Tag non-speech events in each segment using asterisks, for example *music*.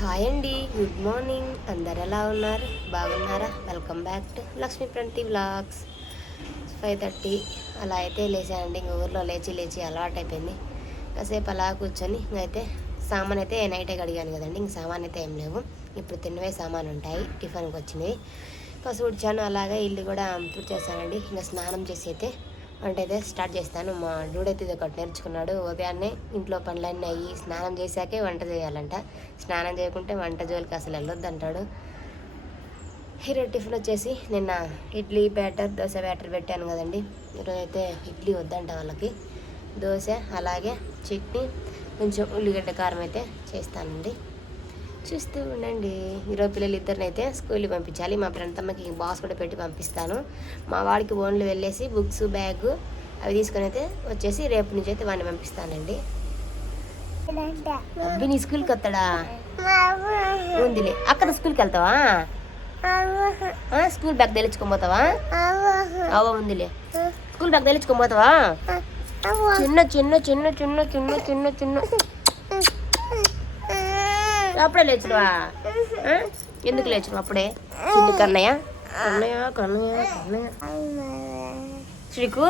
Hi అండి good morning అందరు ఎలా ఉన్నారు? బాగున్నారా? Welcome back to Lakshmi Pranti vlogs five thirty అలా అయితే లేచానండి. ఇంక ఊర్లో లేచి లేచి అలవాటు అయిపోయింది కాసేపు అలా కూర్చొని ఇంకైతే సామాన్ అయితే నైటే కడిగాను కదండి. ఇంక సామాన్ అయితే ఏం లేవు. ఇప్పుడు తిన్నవే సామాన్ ఉంటాయి టిఫిన్కి వచ్చినవి కాసు ఉడిచాను. అలాగే ఇల్లు కూడా పూర్తి చేశానండి. ఇంకా స్నానం చేసి అయితే వంట అయితే స్టార్ట్ చేస్తాను. మా డూడైతే ఇది ఒకటి నేర్చుకున్నాడు. ఉదయాన్నే ఇంట్లో పనులన్నీ అయ్యి స్నానం చేశాకే వంట చేయాలంట. స్నానం చేయకుంటే వంట జోలికి అసలు వెళ్ళొద్దు అంటాడు ఈరోజు టిఫిన్ వచ్చేసి నిన్న ఇడ్లీ బ్యాటర్ దోశ బ్యాటర్ పెట్టాను కదండి. ఈరోజు అయితే ఇడ్లీ వద్దంట వాళ్ళకి. దోశ అలాగే చట్నీ కొంచెం ఉల్లిగడ్డ కారం అయితే చేస్తానండి. చూస్తూ ఉండండి. ఈరోజు పిల్లలు ఇద్దరిని అయితే స్కూల్కి పంపించాలి. మా ఫ్రెండ్తమ్మకి బాక్స్ కూడా పెట్టి పంపిస్తాను. మా వాడికి ఓన్లు వెళ్ళేసి బుక్స్ బ్యాగ్ అవి తీసుకొని అయితే వచ్చేసి రేపు నుంచి అయితే వాడిని పంపిస్తానండి. అబ్బి నీ స్కూల్కి వస్తాడా? ఉందిలే. అక్కడ స్కూల్కి వెళ్తావా? స్కూల్ బ్యాగ్ తెలుచుకోబోతావా అవ ఉందిలే. స్కూల్ బ్యాగ్ తెలుచుకోబోతావా చిన్న చిన్న చిన్న చిన్న చిన్న చిన్న చిన్న. అప్పుడే లేచినవా? ఎందుకు లేచినావు అప్పుడే? చిన్న కన్నయ్య? కన్నయ్య కన్నయ్య కన్నయ్య. శ్రీకు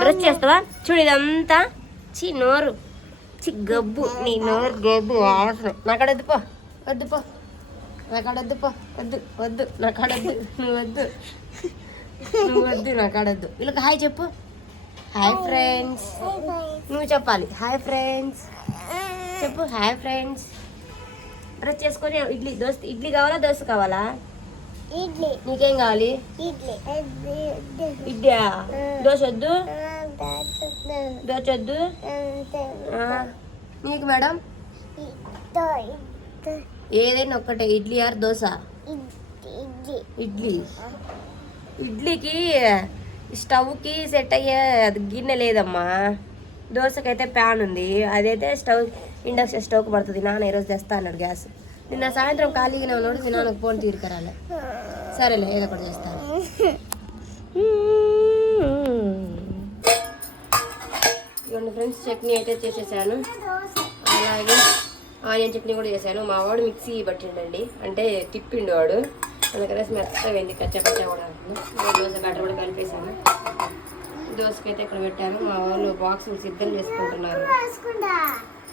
బ్రష్ చేస్తావా? చూడు ఇదంతా. చి నోరు. చి గబ్బు. నీ నోరు గబ్బు వాసన నాకాడ వద్దు పో వద్దు పో నాకాడ వద్దు పో వద్దు. వద్దు నాకాడ వద్దు నువ్వు వద్దు. నువ్వు వద్దు నాకాడొద్దు వీళ్ళకి హాయ్ చెప్పు. Hi friends. నువ్వు చెప్పాలి. Hi friends. చెప్పు. Hi friends. బ్రష్ చేసుకొని ఇడ్లీ దోశ ఇడ్లీ కావాలా దోశ కావాలా? ఇడ్లీ. నీకేం కావాలి? ఇడ్లీ. ఇడ్లీ దోశ వద్దు? దోశ వద్దు. నీకు మేడం? ఏదైనా ఒక్కటే ఇడ్లీ ఆర్ దోశ? ఇడ్లీ ఇడ్లీ. ఇడ్లీకి స్టవ్కి సెట్ అయ్యే అది గిన్నె లేదమ్మా. దోశకైతే ప్యాన్ ఉంది. అదైతే స్టవ్ ఇండక్షన్ స్టవ్కి పడుతుంది. నాన్న ఈరోజు తెస్తా అన్నాడు గ్యాస్. నిన్న సాయంత్రం ఖాళీగానే ఉన్నాడు మీ నాన్నకు ఫోన్ తీరికరాలే. సరేలే ఏదో ఒకటి చేస్తాను. ఇవ్వండి ఫ్రెండ్స్ చట్నీ అయితే చేసేసాను. అలాగే ఆనియన్ చట్నీ కూడా చేశాను. మా వాడు మిక్సీ పట్టిండండి. అంటే తిప్పిండు వాడు. అందుకనేసి మెత్తగా వెళ్ళి కచ్చా కచ్చా కూడా అంటుంది. దోశ బ్యాటర్ కూడా కలిపేసాను దోశకైతే ఇక్కడ పెట్టాను. మా వాళ్ళు బాక్స్ సిద్ధం చేసుకుంటున్నారు.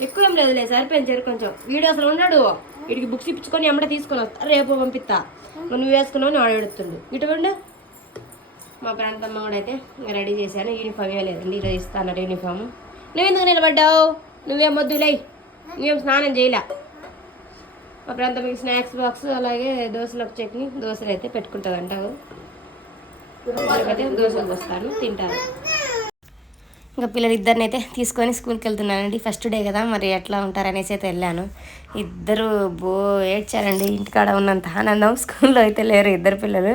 ఎక్కువ ఏం లేదులే సరిపోయింది సరి కొంచెం. వీడు అసలు ఉన్నాడు. వీడికి బుక్స్ ఇప్పించుకొని ఎమ్మట తీసుకొని వస్తా. రేపు పంపిస్తా. నువ్వు వేసుకున్నావు నేను వాడు ఎడుతుండు ఇటు వెండు మా ప్రాంతమ్మ కూడా అయితే రెడీ చేశాను. యూనిఫామ్ వేయలేదండి ఈరోజు ఇస్తాను యూనిఫామ్. నువ్వెందుకు నిలబడ్డావు? నువ్వేం వద్దులే. నువ్వేం స్నానం చేయలే. మా ప్రాంతమ్మకి స్నాక్స్ బాక్స్ అలాగే దోశలకు చట్నీ దోశలు అయితే పెట్టుకుంటుంది అంటావు అయితే దోశలు వస్తాను తింటాను. ఇంకా పిల్లలు ఇద్దరిని అయితే తీసుకొని స్కూల్కి వెళ్తున్నానండి. ఫస్ట్ డే కదా మరి ఎట్లా ఉంటారు అనేసి అయితే వెళ్ళాను. ఇద్దరు బో ఏడ్చారండి. ఇంటికాడ ఉన్నంత ఆనందం. స్కూల్లో అయితే లేరు ఇద్దరు పిల్లలు.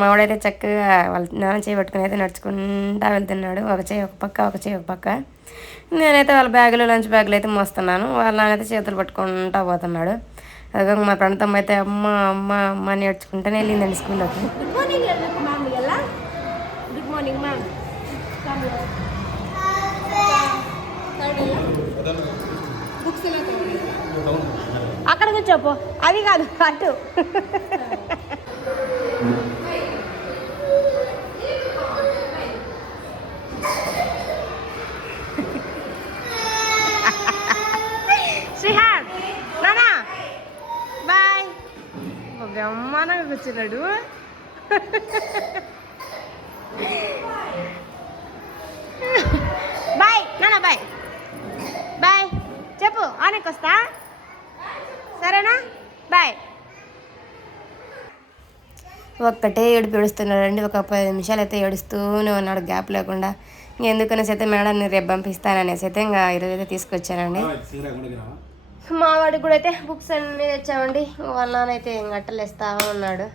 మావాడైతే చక్కగా వాళ్ళ నాన్న చేయబట్టుకుని అయితే నడుచుకుంటా వెళ్తున్నాడు. ఒక చేయి ఒక పక్క ఒక చేయి ఒక పక్క. నేనైతే వాళ్ళ బ్యాగులు లంచ్ బ్యాగులు అయితే మోస్తున్నాను. వాళ్ళ నాన్నైతే చేతులు పట్టుకుంటా పోతున్నాడు. అదే మా ప్రాంతం అయితే అమ్మ అమ్మ అమ్మ అని వెళ్ళిందండి స్కూల్లోకి. Good morning good morning ma'am అక్కడ కూర్చోపో. అది కాదు అటు. శ్రీహాన్ నానా. బాయ్. బ్రహ్మాండంగా కూర్చున్నాడు. బాయ్ నానా బాయ్ బాయ్. చెప్పు ఆనకి వస్తా? సరేనా? బాయ్. ఒక్కటే ఏడుపు ఏడుస్తున్నాడండి ఒక పది నిమిషాలు అయితే ఏడుస్తూనే ఉన్నాడు గ్యాప్ లేకుండా. ఎందుకనేసి అయితే మేడాన్ని రేపు పంపిస్తాననేసి అయితే ఇంకా ఈరోజు అయితే తీసుకొచ్చానండి. మా వాడికి కూడా అయితే బుక్స్ అన్నీ తెచ్చామండి వాళ్ళ నాన్న అయితే గట్టలేస్తా ఉన్నాడు.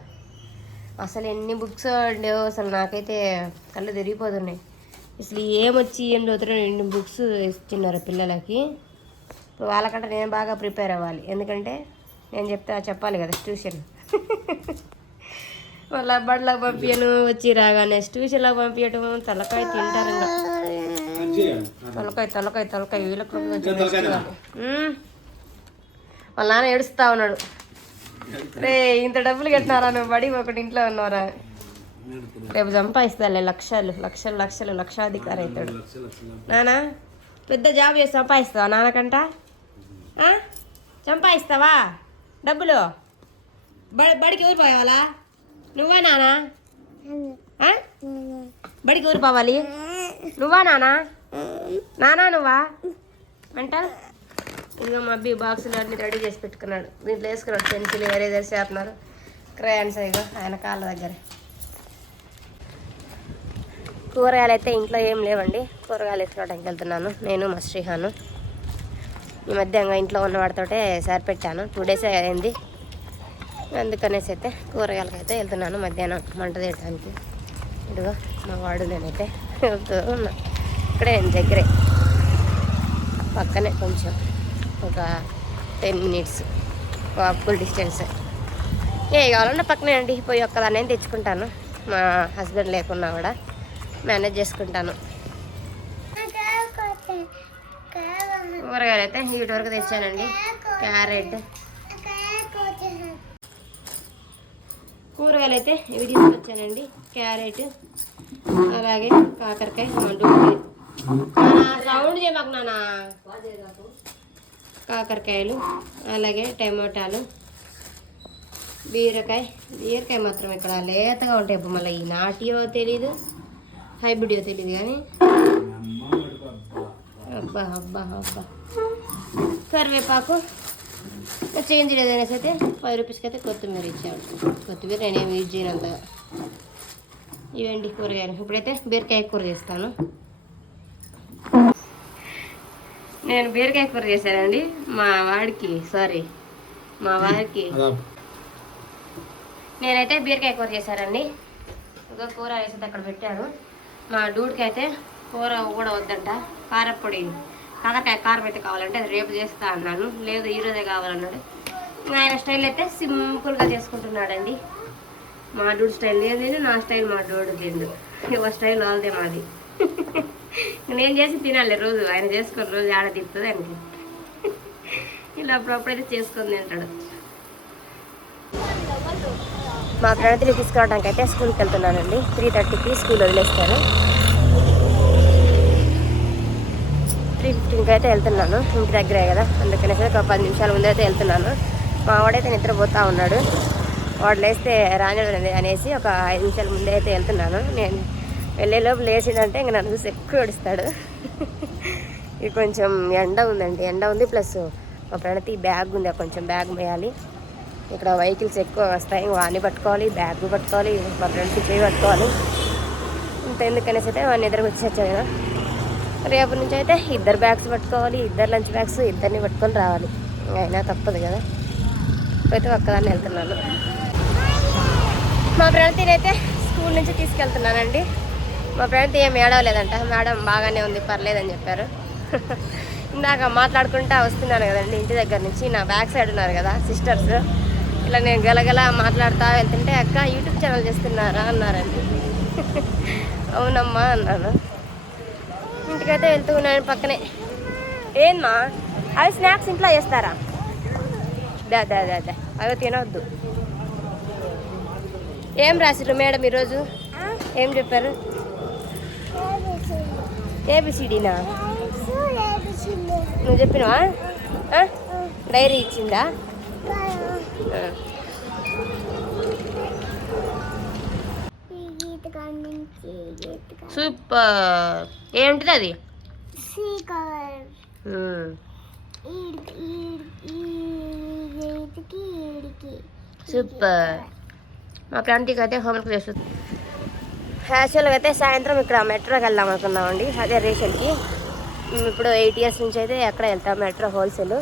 అసలు ఎన్ని బుక్స్ అండి అసలు నాకైతే కళ్ళు తిరిగిపోతున్నాయి. అసలు ఏమొచ్చి ఏం చదువుతున్నాడు ఎన్ని బుక్స్ ఇస్తున్నారు పిల్లలకి. ఇప్పుడు వాళ్ళకంటే నేను బాగా ప్రిపేర్ అవ్వాలి. ఎందుకంటే నేను చెప్తే చెప్పాలి కదా ట్యూషన్. వాళ్ళ బడిలోకి పంపించను వచ్చి రాగానే ట్యూషన్లోకి పంపించడం తలకాయ తింటారు ఇంకా తలకాయ తలకాయ తలకాయ వీళ్ళకి. వాళ్ళ నాన్న ఏడుస్తా ఉన్నాడు. రే ఇంత డబ్బులు కట్టినారా? నువ్వు బడి ఒకటి ఇంట్లో ఉన్నారా రేపు సంపాదిస్తాలే లక్షలు లక్షలు లక్షలు లక్షాధికారి అవుతాడు. నానా పెద్ద జాబ్ చేసి సంపాదిస్తావా నాన్నకంట? చంపాయిస్తావా డబ్బులు? బడి బడికి ఎవరు పోవాలా నువ్వా నానా? బడికి ఎవరు పోవాలి? నువ్వా నానా? నానా నువ్వా? అంట? ఇదిగో మా అబ్బాయి బాక్సులు అన్ని రెడీ చేసి పెట్టుకున్నాడు. దీంట్లో వేసుకున్నాడు పెన్సిల్ ఎరేజర్స్ చేస్తున్నారు? క్రయాన్స్ ఇగో ఆయన కాళ్ళ దగ్గర. కూరగాయలు అయితే ఇంట్లో ఏం లేవండి. కూరగాయలు ఎత్తుకోవడానికి వెళ్తున్నాను. నేను మా శ్రీహాను. ఈ మధ్య ఇంకా ఇంట్లో ఉన్న వాడితోటే సరిపెట్టాను. టూ డేస్ అయింది. అందుకనేసి అయితే కూరగాయలకి అయితే వెళ్తున్నాను. మధ్యాహ్నం మంట తీయడానికి ఇదిగో మా వాడు నేనైతే వెళ్తూ ఉన్నా. ఇక్కడే దగ్గరే. పక్కనే కొంచెం ఒక టెన్ మినిట్స్ వాకుల్ డిస్టెన్స్ ఏ కావాలన్నా పక్కనే అండి. పోయి ఒక్కదాన్ని తెచ్చుకుంటాను. మా హస్బెండ్ లేకున్నా కూడా. మేనేజ్ చేసుకుంటాను. కూరగాయలు అయితే వీటి వరకు తెచ్చానండి. క్యారెట్. కూరగాయలు అయితే ఇవి తీసుకొచ్చానండి. క్యారెట్ అలాగే కాకరకాయ మండుకాయ సౌండ్ చేయమాకు నాన్న కాకరకాయలు అలాగే టమాటాలు బీరకాయ. బీరకాయ మాత్రం ఇక్కడ లేతగా ఉంటాయి మళ్ళీ ఈ నాటియో తెలీదు హైబ్రిడ్ తెలియదు కానీ. అబ్బా అబ్బా అబ్బా. కరివేపాకు. చేంజ్ లేదనేసి అయితే ఫైవ్ రూపీస్కి అయితే కొత్తిమీర ఇచ్చాడు కొత్తిమీర నేనేం యూజ్ చేయనంతగా ఇవండి కూరగాయలు. ఇప్పుడైతే బీరకాయ కూర చేస్తాను. నేను బీరకాయ కూర చేశానండి. మా వాడికి సారీ మా వారికి. నేనైతే బీరకాయ కూర చేశానండి. ఇక కూర వేసేది అక్కడ పెట్టాను. మా డూడ్కి అయితే కూర కూడా వద్దంట. కారపొడి. కాకరకాయ కారం అయితే కావాలంటే అది రేపు చేస్తా అన్నాను లేదు ఈరోజే కావాలన్నాడు. ఆయన స్టైల్ అయితే సింపుల్గా చేసుకుంటున్నాడండి. మా డూడు స్టైల్ లేదు నా స్టైల్ మా డూడు తిండు. ఒక స్టైల్ వాళ్ళదే మాది. నేను చేసి తినాలి రోజు. ఆయన చేసుకుని రోజు ఆడ తిప్పుతుంది ఆయనకి. ఇలా అప్పుడప్పుడైతే చేసుకొని తింటాడు. మా ప్రణతిని తీసుకురావడానికి అయితే స్కూల్కి వెళ్తున్నానండి. త్రీ థర్టీకి స్కూల్ వదిలేస్తాను. అయితే వెళ్తున్నాను. ఇంటి దగ్గరే కదా. అందుకనేసి ఒక పది నిమిషాల ముందు అయితే వెళ్తున్నాను. మా వాడైతే నిద్రపోతా ఉన్నాడు. వాడు లేస్తే రానివ్వలేదు అనేసి ఒక ఐదు నిమిషాల ముందే అయితే వెళ్తున్నాను. నేను వెళ్ళేలోపు లేచిందంటే ఇంక నన్ను చూసి ఎక్కువ ఏడుస్తాడు. *laughs* ఇది కొంచెం ఎండ ఉందండి. ఎండ ఉంది. ప్లస్ మా ప్రణతి బ్యాగ్ ఉంది. కొంచెం బ్యాగ్ వేయాలి ఇక్కడ వెహికల్స్ ఎక్కువ వస్తాయి. వాడిని పట్టుకోవాలి బ్యాగ్ పట్టుకోవాలి మా ఫ్రెండ్స్ ఇవి పట్టుకోవాలి. ఇంత ఎందుకనేసి అయితే వాడిని వచ్చి వచ్చాను కదా రేపు నుంచి అయితే ఇద్దరు బ్యాగ్స్ పట్టుకోవాలి ఇద్దరు లంచ్ బ్యాగ్స్ ఇద్దరిని పట్టుకొని రావాలి. అయినా తప్పదు కదా. అయితే ఒక్కదాన్ని వెళ్తున్నాను. మా ప్రణతిని అయితే స్కూల్ నుంచి తీసుకెళ్తున్నానండి. మా ప్రణతి ఏం ఏడవలేదంట. మేడం బాగానే ఉంది పర్లేదని చెప్పారు. ఇందాక మాట్లాడుకుంటా వస్తున్నాను కదండి ఇంటి దగ్గర నుంచి. నా బ్యాక్ సైడ్ ఉన్నారు కదా సిస్టర్స్. ఇలా నేను గలగల మాట్లాడుతూ వెళ్తుంటే అక్క యూట్యూబ్ ఛానల్ చేస్తున్నారా? అన్నారండి. అవునమ్మా అన్నాను. ఇంటికైతే వెళ్తూ ఉన్నాను పక్కనే. ఏంమా అవి స్నాక్స్ ఇంట్లో చేస్తారా? దా దా దా దా. అవి తినవద్దు ఏం రాసిరు మేడం ఈరోజు? ఏం చెప్పారు? ఏబిసిడీనా? నువ్వు చెప్పినవా? డైరీ ఇచ్చిందా? సూపర్. ఏమిటిది అది. సూపర్. మా ప్రాంతికి అయితే హోంవర్క్ చేస్తుంది యాక్చువల్గా అయితే సాయంత్రం ఇక్కడ మెట్రోకి వెళ్దాం అనుకున్నామండి అదే రేషన్కి మేము ఇప్పుడు ఎయిట్ ఇయర్స్ నుంచి అయితే ఎక్కడ వెళ్తాం మెట్రో హోల్సేల్.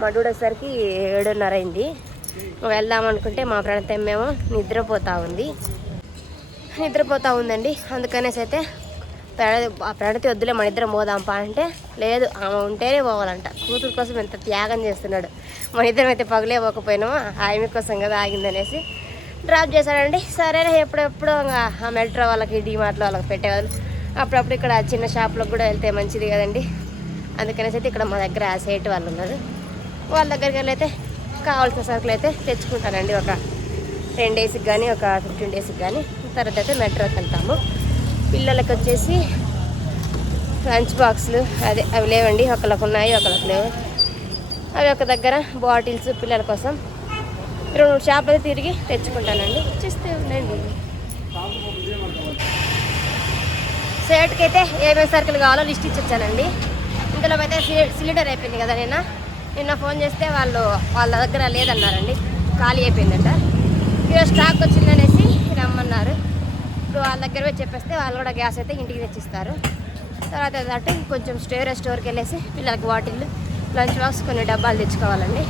మా వచ్చేసరికి ఏడున్నర అయింది. వెళ్దాం అనుకుంటే మా ఫ్రెండ్ మేము నిద్రపోతా ఉంది. నిద్రపోతూ ఉందండి. అందుకనేసి అయితే ప్రణతి ఆ ప్రణతి వద్దులే మన ఇద్దరం పోదాంపా అంటే లేదు ఆమె ఉంటేనే పోవాలంట. కూతురు కోసం ఎంత త్యాగం చేస్తున్నాడు. మన ఇద్దరం అయితే పగలే పోకపోయినామా? ఆమె కోసం కదా ఆగిందనేసి డ్రాప్ చేశాడండి. సరే ఎప్పుడెప్పుడు ఇంకా ఆ మెట్రో వాళ్ళకి డిమార్ట్లో వాళ్ళకి పెట్టేవాళ్ళు అప్పుడప్పుడు ఇక్కడ చిన్న షాప్లకు కూడా వెళ్తే మంచిది కదండి. అందుకనేసి అయితే ఇక్కడ మా దగ్గర ఆ సేటు వాళ్ళు ఉన్నారు. వాళ్ళ దగ్గరికి వెళ్ళైతే కావాల్సిన సరుకులు అయితే తెచ్చుకుంటానండి. ఒక టెన్ డేస్కి కానీ ఒక ఫిఫ్టీన్ డేస్కి కానీ తర్వాత అయితే మెట్రోకి వెళ్తాము. పిల్లలకి వచ్చేసి లంచ్ బాక్సులు అదే అవి లేవండి ఒకళ్ళకు ఉన్నాయి ఒకళ్ళకి లేవు. అవి ఒక దగ్గర బాటిల్స్ పిల్లల కోసం. రెండు మూడు షాపులు తిరిగి తెచ్చుకుంటానండి. చూస్తే ఉండండి. షర్ట్కి అయితే ఏమేమి సరుకులు కావాలో లిస్ట్ ఇచ్చొచ్చానండి ఇందులో అయితే సిలిండర్ అయిపోయింది కదా నిన్న. నిన్న ఫోన్ చేస్తే వాళ్ళు వాళ్ళ దగ్గర లేదన్నారండి. ఖాళీ అయిపోయిందంట. ఈరోజు స్టాక్ వచ్చిందనేసి రమ్మన్నారు. ఇప్పుడు వాళ్ళ దగ్గర పోయి చెప్పేస్తే వాళ్ళు కూడా గ్యాస్ అయితే ఇంటికి తెచ్చిస్తారు. తర్వాత ఏంటంటే కొంచెం స్టోర్ స్టోర్కి వెళ్ళేసి పిల్లలకి బాటిల్ లంచ్ బాక్స్ కొన్ని డబ్బాలు తెచ్చుకోవాలండి.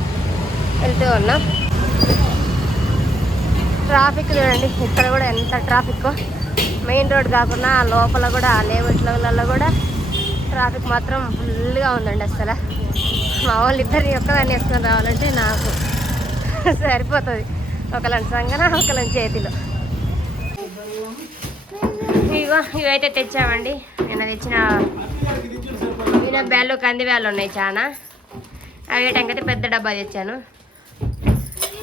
వెళ్తూ ఉన్నాం. ట్రాఫిక్ చూడండి ఇక్కడ కూడా ఎంత ట్రాఫిక్. మెయిన్ రోడ్ కాకుండా లోపల కూడా ఆ లేఅవుట్లలో కూడా ట్రాఫిక్ మాత్రం ఫుల్గా ఉందండి అసలు. మా వాళ్ళు ఇద్దరిని ఒక్కదాన్ని వేసుకొని రావాలంటే నాకు సరిపోతుంది. ఒకళ్ళని సంగన ఒకళ్ళని చేతిలో. ఇగో ఇవైతే తెచ్చామండి. నిన్న తెచ్చిన ఈయన బ్యాళ్ళు కంది బ్యాళ్ళు ఉన్నాయి చాలా అవి అయితే పెద్ద డబ్బా తెచ్చాను.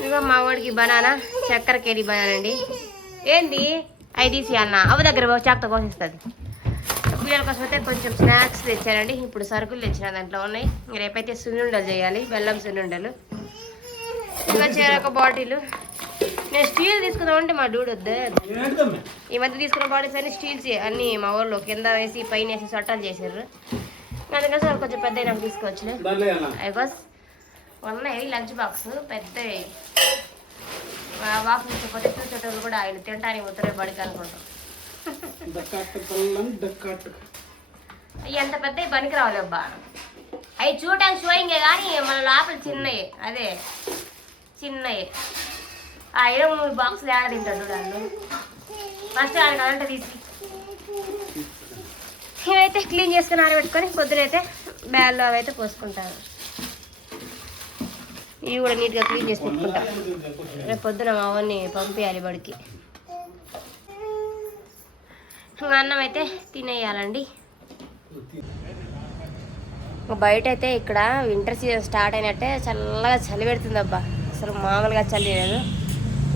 ఇగో మా వాడికి బనానా చక్కెర కేరీ బనానా అండి. ఏంది? అవి తీసి అవి దగ్గర పో, చాకుతో కోసిస్తుంది. పిల్లల కోసం అయితే కొంచెం స్నాక్స్ తెచ్చానండి. ఇప్పుడు సరుకులు తెచ్చిన దాంట్లో ఉన్నాయి. రేపైతే సున్నుండలు చేయాలి. బెల్లం సున్నుండలు. ఇంకా చేరొక బాటిల్. నేను స్టీల్ తీసుకుందామంటే మా డూడ్ వద్దే. ఈ మధ్య తీసుకున్న బాటిల్స్ అన్ని స్టీల్స్ అన్ని మా ఊళ్ళో కింద వేసి పైన వేసి సొట్టాలు చేసారు అందుకోసం కొంచెం పెద్ద నాకు తీసుకోవచ్చులే బికాస్ ఉన్నాయి లంచ్ బాక్స్ పెద్దవి. ఆ బాక్స్ తీసుకపోతే చూసేటోళ్ళు కూడా ఆయన తినడానికి పోతారే బడికి అనుకుంటాం. ఎంత పెద్దవి పనికి రావాలి అబ్బా అవి చూడటానికి షోయింగే కానీ మన లోపల చిన్నవి అదే చిన్నవి ఆ ఇరవై మూడు బాక్సులు ఏడ తింటాడు వాళ్ళు ఫస్ట్ ఆయన కదంట తీసి ఇవైతే క్లీన్ చేసుకుని ఆరబెట్టుకొని పొద్దునైతే బ్యాగ్లో అవి అయితే పోసుకుంటారు. ఇవి కూడా నీట్గా క్లీన్ చేసి పెట్టుకుంటాం. రేపు పొద్దున మా అవన్నీ పంపించాలి బడికి. ఇంకా అన్నం అయితే తినేయాలండి. బయట అయితే ఇక్కడ వింటర్ సీజన్ స్టార్ట్ అయినట్టే చల్లగా చలి పెడుతుంది అబ్బా అసలు మామూలుగా చలి లేదు.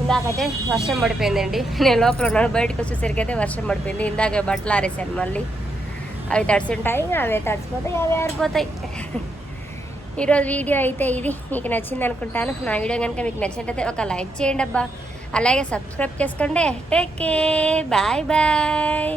ఇందాకైతే వర్షం పడిపోయిందండి. నేను లోపల ఉన్నాను. బయటకు వచ్చేసరికి అయితే వర్షం పడిపోయింది. ఇందాక బట్టలు ఆరేసాను మళ్ళీ. అవి తడిసింటాయి అవి తడిసిపోతాయి అవి ఆరిపోతాయి. ఈరోజు వీడియో అయితే ఇది. మీకు నచ్చింది అనుకుంటాను. నా వీడియో కనుక మీకు నచ్చినట్టయితే ఒక లైక్ చేయండి అబ్బా. అలాగే సబ్స్క్రైబ్ చేసుకోండి. టేక్ కే బాయ్ బాయ్